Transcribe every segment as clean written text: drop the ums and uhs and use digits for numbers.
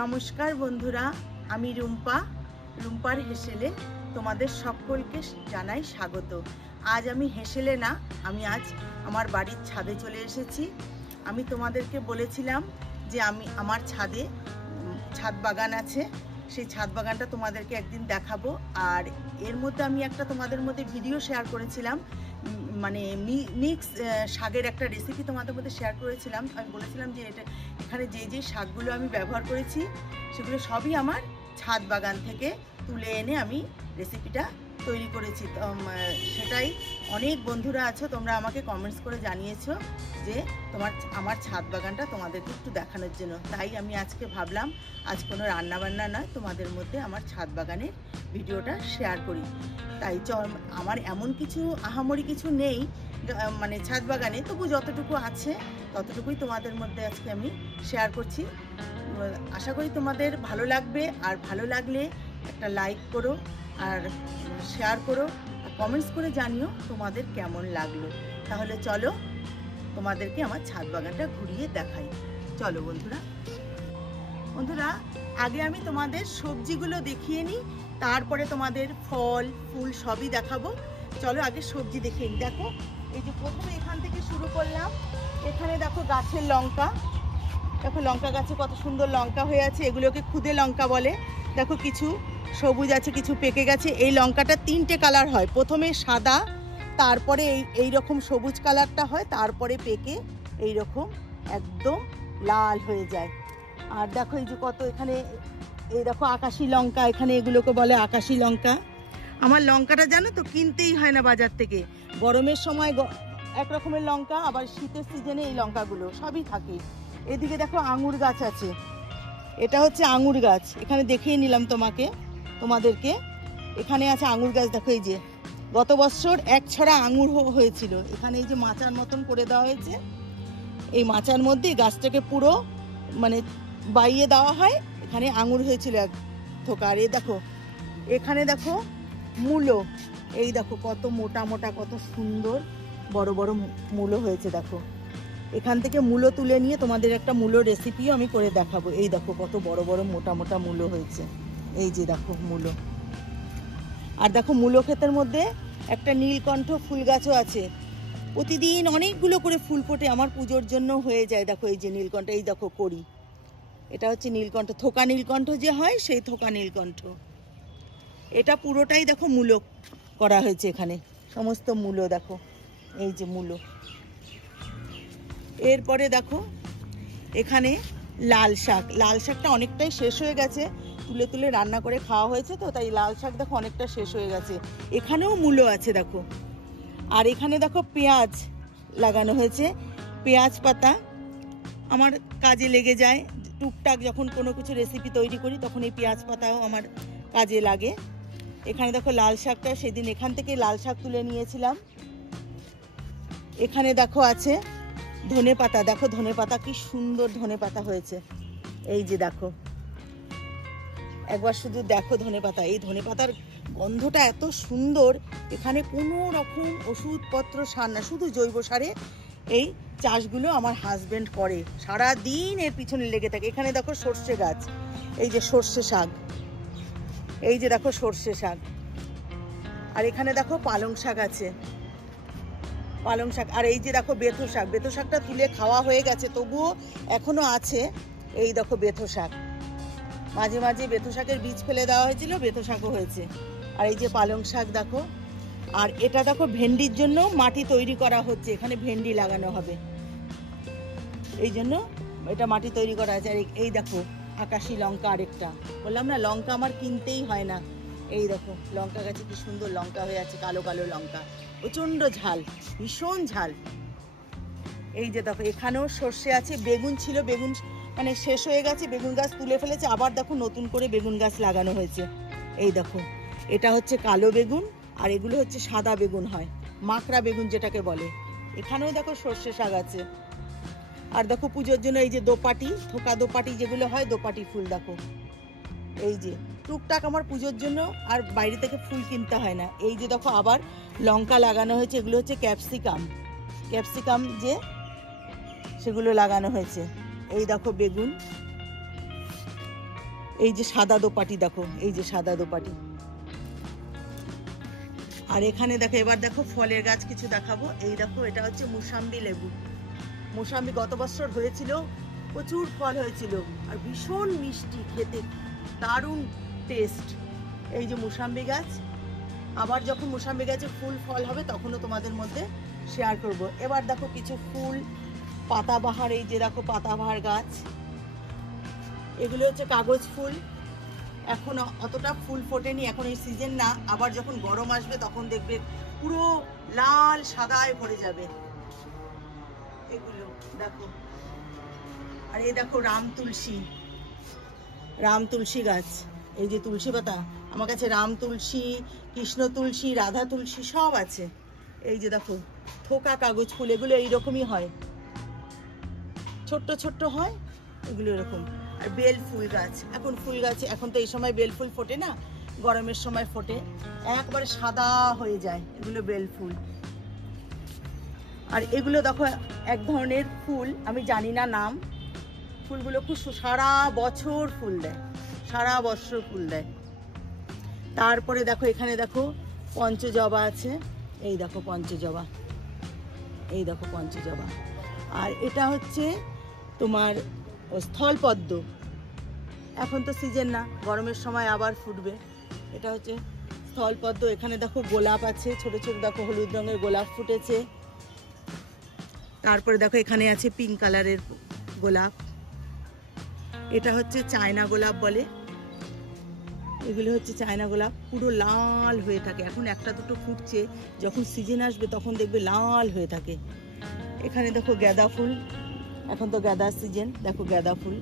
নমস্কার বন্ধুরা, আমি রুম্পা, রুম্পার হেসেলে তোমাদের সকলকে জানাই স্বাগত। আজ আমি হেসেলে না, আমি আজ আমার বাড়ির ছাদে চলে এসেছি। আমি তোমাদেরকে বলেছিলাম যে আমার ছাদে ছাদ বাগান আছে, সেই ছাদ বাগানটা তোমাদেরকে একদিন দেখাবো। আর এর মধ্যে আমি একটা তোমাদের মধ্যে ভিডিও শেয়ার করেছিলাম, মানে মিক্স শাকের একটা রেসিপি তোমাদের মধ্যে শেয়ার করেছিলাম। আমি বলেছিলাম যে এখানে যে শাকগুলো আমি ব্যবহার করেছি সেগুলো সবই আমার ছাদ বাগান থেকে তুলে এনে আমি রেসিপিটা তৈরি করেছি। সেটাই অনেক বন্ধুরা আছো, তোমরা আমাকে কমেন্টস করে জানিয়েছো যে আমার ছাদ বাগানটা তোমাদেরকে একটু দেখানোর জন্য। তাই আমি আজকে ভাবলাম আজ কোনো রান্নাবান্না নয়, তোমাদের মধ্যে আমার ছাদ বাগানের ভিডিওটা শেয়ার করি। তাই আমার এমন কিছু আহামরি কিছু নেই মানে ছাদ বাগানে, তবু যতটুকু আছে ততটুকুই তোমাদের মধ্যে আজকে আমি শেয়ার করছি। আশা করি তোমাদের ভালো লাগবে, আর ভালো লাগলে একটা লাইক করো আর শেয়ার করো আর কমেন্টস করে জানিও তোমাদের কেমন লাগলো। তাহলে চলো তোমাদেরকে আমার ছাদ বাগানটা ঘুরিয়ে দেখাই। চলো বন্ধুরা, আগে আমি তোমাদের সবজিগুলো দেখিয়ে নিই, তারপরে তোমাদের ফল ফুল সবই দেখাবো। চলো আগে সবজি দেখিয়ে নিই। দেখো, এই যে প্রথমে এখান থেকে শুরু করলাম। এখানে দেখো গাছের লঙ্কা, দেখো লঙ্কা গাছে কত সুন্দর লঙ্কা হয়ে আছে। এগুলোকে খুদে লঙ্কা বলে। দেখো কিছু সবুজ আছে, কিছু পেকে গেছে। এই লঙ্কাটা তিনটে কালার হয়, প্রথমে সাদা, তারপরে এই রকম সবুজ কালারটা হয়, তারপরে পেকে এই রকম একদম লাল হয়ে যায়। আর দেখো এই যে কত এখানে, এই দেখো আকাশি লঙ্কা, এখানে এগুলোকে বলে আকাশি লঙ্কা। আমার লঙ্কাটা জানো তো কিনতেই হয় না বাজার থেকে। গরমের সময় এক রকমের লঙ্কা, আবার শীতের সিজনে এই লঙ্কাগুলো সবই থাকে। এদিকে দেখো আঙুর গাছ আছে, এটা হচ্ছে আঙুর গাছ। এখানে দেখিয়ে নিলাম তোমাদেরকে। এখানে আছে আঙুর গাছ। দেখো এই যে গত বছর এক ছড়া আঙুর হয়েছিল। এখানে এই যে মাচার মতন করে দেওয়া হয়েছে, এই মাচার মধ্যে গাছটাকে পুরো মানে বাইয়ে দেওয়া হয়। এখানে আঙুর হয়েছিল এক থোকা। আর দেখো এখানে দেখো মূলো, এই দেখো কত মোটা মোটা কত সুন্দর বড় বড় মূলো হয়েছে। দেখো এখান থেকে মূলো তুলে নিয়ে তোমাদের একটা মূলো রেসিপিও আমি করে দেখাবো। এই দেখো কত বড় বড় মোটা মোটা মূলো হয়েছে, এই যে দেখো মূলো। আর দেখো মূলো ক্ষেতের মধ্যে একটা নীলকণ্ঠ ফুল গাছও আছে। প্রতিদিন অনেকগুলো করে ফুল ফোটে, আমার পুজোর জন্য হয়ে যায়। দেখো এই যে নীলকণ্ঠ, এই দেখো করি, এটা হচ্ছে নীলকণ্ঠ, থোকা নীলকণ্ঠ যে হয় সেই থোকা নীলকণ্ঠ। এটা পুরোটাই দেখো মূলো করা হয়েছে, এখানে সমস্ত মূলো দেখো, এই যে মূলো। এরপরে দেখো এখানে লাল শাক, লাল শাকটা অনেকটাই শেষ হয়ে গেছে, তুলে তুলে রান্না করে খাওয়া হয়েছে তো, তাই লাল শাক দেখো অনেকটা শেষ হয়ে গেছে। এখানেও মূলো আছে দেখো। আর এখানে দেখো পেঁয়াজ লাগানো হয়েছে, পেঁয়াজ পাতা আমার কাজে লেগে যায় টুকটাক, যখন কোনো কিছু রেসিপি তৈরি করি তখন এই পেঁয়াজ পাতাও আমার কাজে লাগে। এখানে দেখো লাল শাকটা সেদিন এখান থেকে লাল শাক তুলে নিয়েছিলাম। এখানে দেখো আছে ধনে পাতা, দেখো ধনে পাতা কি সুন্দর ধনে পাতা হয়েছে, এই যে দেখো একবার শুধু দেখো ধনে পাতা। এই ধনে পাতার গন্ধটা এত সুন্দর। এখানে কোনো রকম ওষুধপত্র সার না, শুধু জৈব সারে এই চাষগুলো আমার হাজবেন্ড করে, সারা দিন এর পিছনে লেগে থাকে। এখানে দেখো সর্ষে গাছ, এই যে সর্ষে শাক, এই যে দেখো সর্ষে শাক। আর এখানে দেখো পালং শাক আছে, পালং শাক। আর এই যে দেখো বেথো শাক, বেথো শাকটা তুলে খাওয়া হয়ে গেছে, তবুও এখনো আছে। এই দেখো বেথো শাক, মাঝে মাঝে বেথো শাকের বীজ ফেলে দেওয়া হয়েছিল, বেথো শাকও হয়েছে। আর এই যে পালং শাক দেখো। আর এটা দেখো ভেন্ডির জন্য মাটি তৈরি করা হচ্ছে, এখানে ভেন্ডি লাগানো হবে, এই জন্য এটা মাটি তৈরি করা আছে। আর এই দেখো আকাশি লঙ্কা, আরেকটা বললাম না লঙ্কা আমার কিনতেই হয় না। এই দেখো লঙ্কা গাছে কি সুন্দর লঙ্কা হয়ে আছে, কালো কালো লঙ্কা, প্রচন্ড ঝাল, ভীষণ ঝাল। এই যে দেখো এখানেও সর্ষে আছে, বেগুন ছিল, বেগুন মানে শেষ হয়ে গেছে, বেগুন গাছ তুলে ফেলেছে, আবার দেখো নতুন করে বেগুন গাছ লাগানো হয়েছে। এই দেখো এটা হচ্ছে কালো বেগুন, আর এগুলো হচ্ছে সাদা বেগুন হয়, মাকড়া বেগুন যেটাকে বলে। এখানেও দেখো সর্ষে শাক আছে। আর দেখো পুজোর জন্য এই যে দোপাটি, থোকা দোপাটি যেগুলো হয়, দোপাটি ফুল দেখো। এই যে টুকটাক আমার পুজোর জন্য আর বাইরে থেকে ফুল কিনতে হয় না। এই যে দেখো আবার লঙ্কা লাগানো হয়েছে, এগুলো হচ্ছে ক্যাপসিকাম, ক্যাপসিকাম যে সেগুলো লাগানো হয়েছে। এই দেখো বেগুন, এই যে সাদা দোপাটি দেখো, এই যে সাদা দোপাটি। আর এখানে দেখো, এবার দেখো ফলের গাছ কিছু দেখাবো। এই দেখো, এটা হচ্ছে মুসাম্বি লেবু। মুসাম্বি গত বছর হয়েছিল, প্রচুর ফল হয়েছিল আর ভীষণ মিষ্টি খেতে, দারুণ টেস্ট। এই যে মুসাম্বি গাছ, আবার যখন মুসাম্বি গাছে ফুল ফল হবে তখনও তোমাদের মধ্যে শেয়ার করব। এবার দেখো কিছু ফুল, পাতাবাহার, এই যে দেখো পাতাবাহার গাছ, এগুলো হচ্ছে কাগজ ফুল। এখন অতটা ফুল ফোটেনি, এখন এই সিজন না, আবার যখন গরম আসবে তখন দেখবে পুরো লাল সাদায় ভরে যাবে এগুলো দেখো। আর এই দেখো রাম তুলসী, রাম তুলসী গাছ, এই যে তুলসী পাতা, আমার কাছে রাম তুলসী, কৃষ্ণ তুলসী, রাধা তুলসী সব আছে। এই যে দেখো থোকা কাগজ ফুল, এগুলো এইরকমই হয়, ছোট্ট ছোট্ট হয় এগুলো এরকম। আর বেল ফুল গাছ, এখন ফুল গাছে, এখন তো এই সময় বেল ফুল ফোটে না, গরমের সময় ফোটে, একবারে সাদা হয়ে যায়, এগুলো বেল ফুল। আর এগুলো দেখো এক ধরনের ফুল, আমি জানি না নাম, ফুলগুলো খুব সারা বছর ফুল দেয়, সারা বছর ফুল দেয়। তারপরে দেখো এখানে দেখো পঞ্চজবা আছে, এই দেখো পঞ্চজবা, এই দেখো পঞ্চজবা। আর এটা হচ্ছে তোমার স্থলপদ্ম, এখন তো সিজন না, গরমের সময় আবার ফুটবে। এটা হচ্ছে স্থলপদ্ম। এখানে দেখো গোলাপ আছে, ছোট ছোট দেখো হলুদ রঙের গোলাপ ফুটেছে। তারপরে দেখো এখানে আছে পিঙ্ক কালারের গোলাপ, এটা হচ্ছে চায়না গোলাপ বলে, এগুলো হচ্ছে চায়না গোলাপ, পুরো লাল হয়ে থাকে। এখন একটা দুটো ফুটছে, যখন সিজন আসবে তখন দেখবে লাল হয়ে থাকে। এখানে দেখো গাঁদা ফুল, এখন তো গাঁদার সিজন, দেখো গাঁদা ফুল।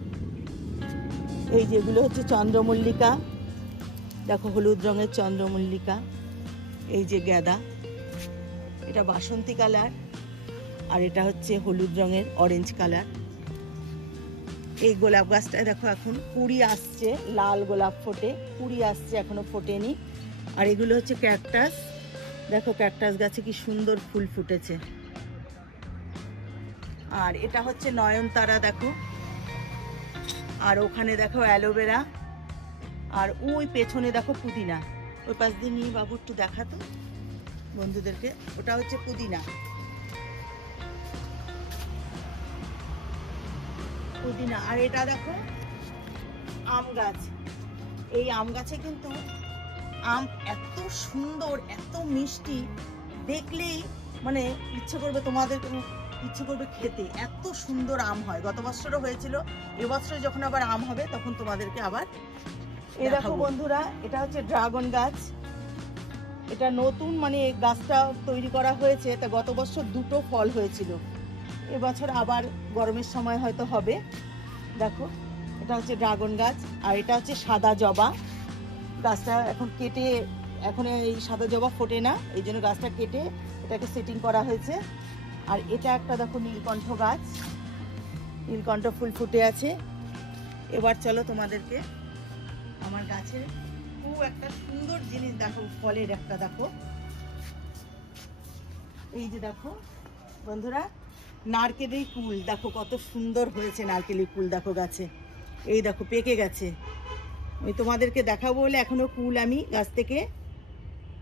এই যেগুলো হচ্ছে চন্দ্রমল্লিকা, দেখো হলুদ রঙের চন্দ্রমল্লিকা। এই যে গাঁদা, এটা বাসন্তী কালার, আর এটা হচ্ছে হলুদ রঙের অরেঞ্জ কালার। এই গোলাপ গাছটায় দেখো এখন কুড়ি আসছে, লাল গোলাপ ফোটে, কুড়ি আসছে, এখনো ফোটেনি। আর এগুলো হচ্ছে ক্যাকটাস, দেখো ক্যাকটাস গাছে কি সুন্দর ফুল ফুটেছে। আর এটা হচ্ছে নয়নতারা দেখো, আর ওখানে দেখো অ্যালোভেরা, আর ওই পেছনে দেখো পুদিনা। ওই পাশ দিয়ে নিয়ে বাবু একটু দেখাতো বন্ধুদেরকে, ওটা হচ্ছে পুদিনা, পুদিনা। আর এটা দেখো আম গাছ, এই আম গাছে কিন্তু আম এত সুন্দর, এত মিষ্টি, দেখলেই মানে ইচ্ছে করবে, তোমাদের ইচ্ছে করবে খেতে, এত সুন্দর আম হয়। গত বছরও হয়েছিল, এবছরে যখন আবার আম হবে তখন তোমাদেরকে আবার। এই দেখো বন্ধুরা, এটা হচ্ছে ড্রাগন গাছ, এটা নতুন, মানে এই গাছটা তৈরি করা হয়েছে, তা গত বছর দুটো ফল হয়েছিল, এবছর আবার গরমের সময় হয়তো হবে। দেখো এটা হচ্ছে ড্রাগন গাছ। আর এটা হচ্ছে সাদা জবা গাছটা, এখন কেটে, এখন এই সাদা জবা ফোটে না, এই জন্য গাছটা কেটে এটাকে সেটিং করা হয়েছে। আর এটা একটা দেখো নীলকণ্ঠ গাছ, নীলকণ্ঠ ফুল ফুটে আছে। এবার চলো তোমাদেরকে আমার গাছের খুব একটা সুন্দর জিনিস দেখো, ফলের একটা দেখো, এই যে দেখো বন্ধুরা নারকেলের কুল, দেখো কত সুন্দর হয়েছে নারকেলের কুল, দেখো গাছে, এই দেখো পেকে গেছে। আমি তোমাদেরকে দেখাবো বলে এখনো কুল আমি গাছ থেকে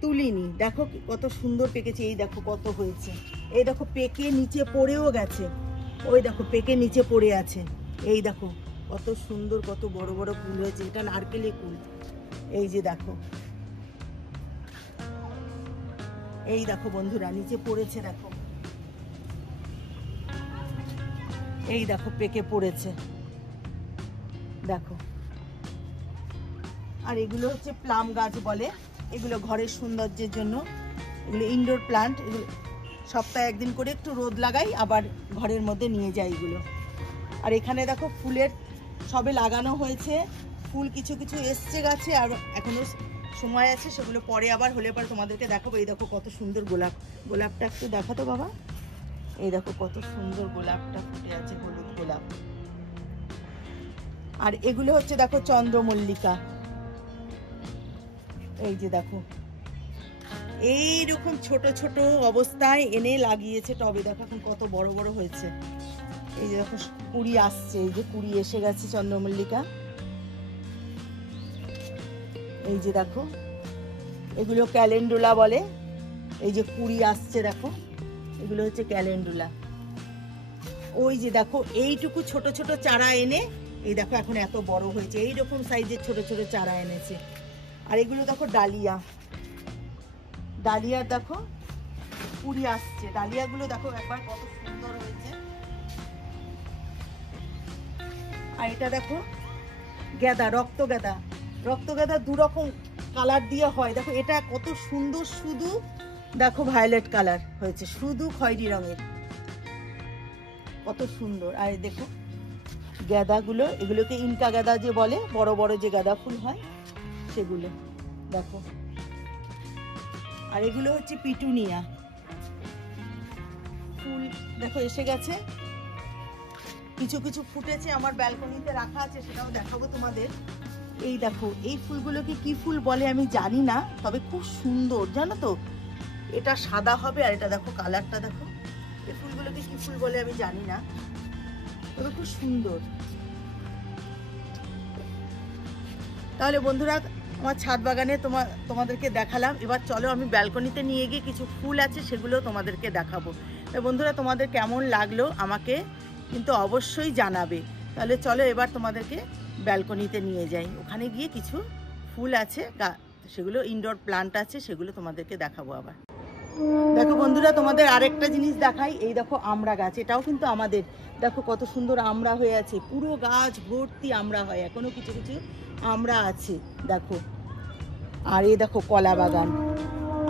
তুলিনি, দেখো কত সুন্দর পেকেছে, এই দেখো কত হয়েছে, এই দেখো পেকে নিচে পড়েও গেছে, ওই দেখো পেকে নিচে পড়ে আছে, এই দেখো কত সুন্দর, কত বড় বড় কুল হয়েছে, এটা নারকেলের কুল। এই যে দেখো, এই দেখো বন্ধুরা নিচে পড়েছে, দেখো এই দেখো পেকে পড়েছে, দেখো। আর এগুলো হচ্ছে প্লাম গাছ বলে, এগুলো ঘরের সৌন্দর্যের জন্য, এগুলো ইনডোর প্লান্ট, এগুলো সপ্তাহে একদিন করে একটু রোদ লাগাই, আবার ঘরের মধ্যে নিয়ে যাই এগুলো। আর এখানে দেখো ফুলের সবে লাগানো হয়েছে, ফুল কিছু কিছু এসছে গাছে, আর এখনো সময় আছে, সেগুলো পরে আবার হলে পরে তোমাদেরকে দেখাবো। এই দেখো কত সুন্দর গোলাপ, গোলাপটা একটু দেখাতো বাবা, এই দেখো কত সুন্দর গোলাপটা ফুটে আছে, হলুদ গোলাপ। আর এগুলো হচ্ছে দেখো চন্দ্রমল্লিকা, এই যে দেখো এইরকম ছোট ছোট অবস্থায় এনে লাগিয়েছে টবে, দেখো এখন কত বড় বড় হয়েছে। এই যে দেখো কুড়ি আসছে, এই যে কুড়ি এসে গেছে চন্দ্রমল্লিকা, এই যে দেখো, এগুলো ক্যালেন্ডুলা বলে। এই যে কুড়ি আসছে দেখো, এগুলো হচ্ছে ক্যালেন্ডুলা। ওই যে দেখো এইটুকু ছোট ছোট চারা এনে, এই দেখো এখন এত বড় হয়েছে, এইরকম সাইজের ছোট ছোট চারা এনেছে। আর এগুলো দেখো ডালিয়া, ডালিয়া দেখো কুড়ি আসছে। ডালিয়াগুলো দেখো একবার কত সুন্দর হয়েছে। আর এটা দেখো গাঁদা, রক্ত গাঁদা। রক্ত গাঁদা দু রকম কালার দিয়ে হয়, দেখো এটা কত সুন্দর, শুধু দেখো ভায়োলেট কালার হয়েছে, শুধু খয়েরি রঙের, কত সুন্দর। আর দেখো গাঁদাগুলো, এগুলোকে ইনকা গাঁদা যে বলে, বড় বড় যে গাঁদা ফুল হয় সেগুলো দেখো। আর এগুলো হচ্ছে পিটুনিয়া ফুল, দেখো এসে গেছে, কিছু কিছু ফুটেছে, আমার ব্যালকনিতে রাখা আছে, সেটাও দেখাবো তোমাদের। এই দেখো এই ফুলগুলোকে কি ফুল বলে আমি জানি না, তবে খুব সুন্দর জানো তো। এটা সাদা হবে, আর এটা দেখো কালারটা দেখো। এই ফুলগুলোকে কি ফুল বলে আমি জানি না, তবে খুব সুন্দর। তাহলে বন্ধুরা আমার ছাদ বাগানে তোমাদেরকে দেখালাম। এবার চলো আমি ব্যালকনিতে নিয়ে গিয়ে কিছু ফুল আছে সেগুলো তোমাদেরকে দেখাবো। তো বন্ধুরা তোমাদের কেমন লাগলো আমাকে কিন্তু অবশ্যই জানাবে। তাহলে চলো এবার তোমাদেরকে ব্যালকনিতে নিয়ে যাই, ওখানে গিয়ে কিছু ফুল আছে, সেগুলো ইনডোর প্লান্ট আছে, সেগুলো তোমাদেরকে দেখাবো। আবার দেখো বন্ধুরা তোমাদের আরেকটা জিনিস দেখাই। এই দেখো আমড়া গাছ, এটাও কিন্তু আমাদের, দেখো কত সুন্দর আমড়া হয়ে আছে, পুরো গাছ ভর্তি আমড়া হয়, এখনো কিছু কিছু আমড়া আছে দেখো। আর এই দেখো কলা বাগান।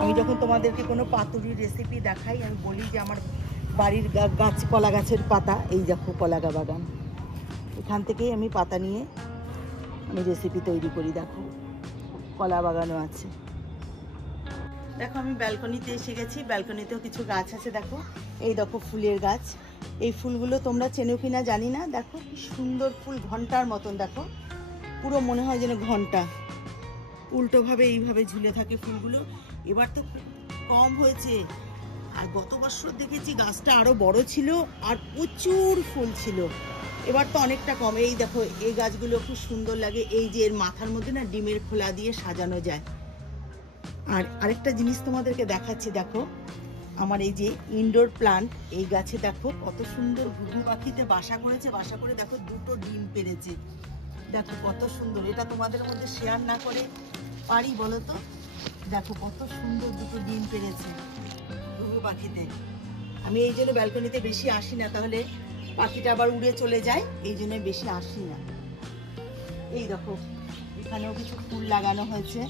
আমি যখন তোমাদেরকে কোনো পাতুরির রেসিপি দেখাই, আমি বলি যে আমার বাড়ির গাছ, কলা গাছের পাতা। এই দেখো কলা বাগান, এখান থেকেই আমি পাতা নিয়ে আমি রেসিপি তৈরি করি। দেখো কলা বাগানও আছে। দেখো আমি ব্যালকনিতে এসে গেছি, ব্যালকনিতেও কিছু গাছ আছে দেখো। এই দেখো ফুলের গাছ, এই ফুলগুলো তোমরা চেনো কিনা জানি না, দেখো কি সুন্দর ফুল, ঘন্টার মতন দেখো, পুরো মনে হয় যেন ঘন্টা, উল্টোভাবে এইভাবে ঝুলে থাকে ফুলগুলো। এবার তো কম হয়েছে, আর গত বছর দেখেছি গাছটা আরো বড় ছিল আর প্রচুর ফুল ছিল, এবার তো অনেকটা কম। এই দেখো এই গাছগুলো খুব সুন্দর লাগে, এই যে এর মাথার মধ্যে না ডিমের খোলা দিয়ে সাজানো যায়। আর আরেকটা জিনিস তোমাদেরকে দেখাচ্ছি, দেখো আমার এই যে ইনডোর প্লান্ট, এই গাছে দেখো কত সুন্দর ঘুঘু পাখিতে বাসা করেছে, বাসা করে দেখো দুটো ডিম পেড়েছে, দেখো কত সুন্দর। এটা তোমাদের মধ্যে শেয়ার না করে পারি বলো তো? দেখো কত সুন্দর দুটো ডিম পেড়েছে ঘুঘু পাখিতে। আমি এই জন্য ব্যালকনিতে বেশি আসি না, তাহলে পাখিটা আবার উড়ে চলে যায়, এই জন্য বেশি আসি না। এই দেখো এখানেও কিছু ফুল লাগানো হয়েছে,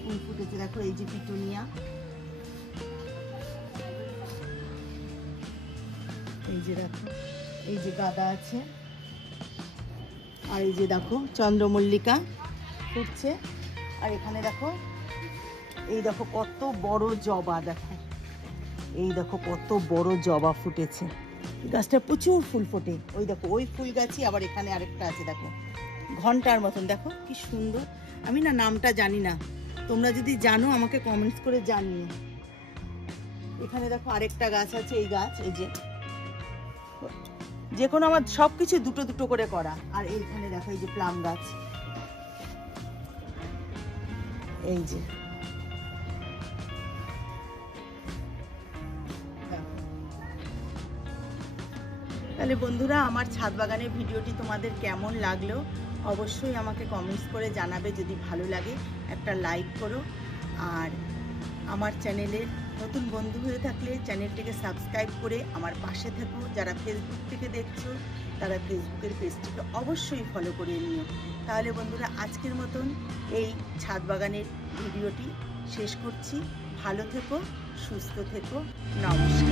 ফুল ফুটেছে দেখো, এই যে পিটুনিয়া, এই যে দেখো এই যে গাঁদা আছে, আর এই যে দেখো চন্দ্রমল্লিকা ফুটছে। আর এখানে দেখো এই দেখো কত বড় জবা, দেখো এই দেখো কত বড় জবা ফুটেছে, গাছটা প্রচুর ফুল ফোটে। ওই দেখো ওই ফুল গাছই আবার এখানে আরেকটা আছে দেখো, ঘন্টার মতন, দেখো কি সুন্দর। আমি না নামটা জানি না, তোমরা যদি জানো আমাকে কমেন্টস করে জানিও। এখানে দেখো আরেকটা গাছ আছে, এই গাছ, এই যে কোনো আমার সবকিছু দুটো দুটো করে করা। আর এইখানে দেখো এই যে প্লাম গাছ, এই যে তাহলে বন্ধুরা আমার ছাদ বাগানের ভিডিওটি তোমাদের কেমন লাগলো অবশ্যই আমাকে কমেন্টস করে জানাবে। যদি ভালো লাগে একটা লাইক করো, আর আমার চ্যানেলের নতুন বন্ধু হয়ে থাকলে চ্যানেলটিকে সাবস্ক্রাইব করে আমার পাশে থেকো। যারা ফেসবুক থেকে দেখছো তারা ফেসবুকের পেজটিকে অবশ্যই ফলো করে নিও। তাহলে বন্ধুরা আজকের মতন এই ছাদ বাগানের ভিডিওটি শেষ করছি। ভালো থেকো, সুস্থ থেকো, নমস্কার।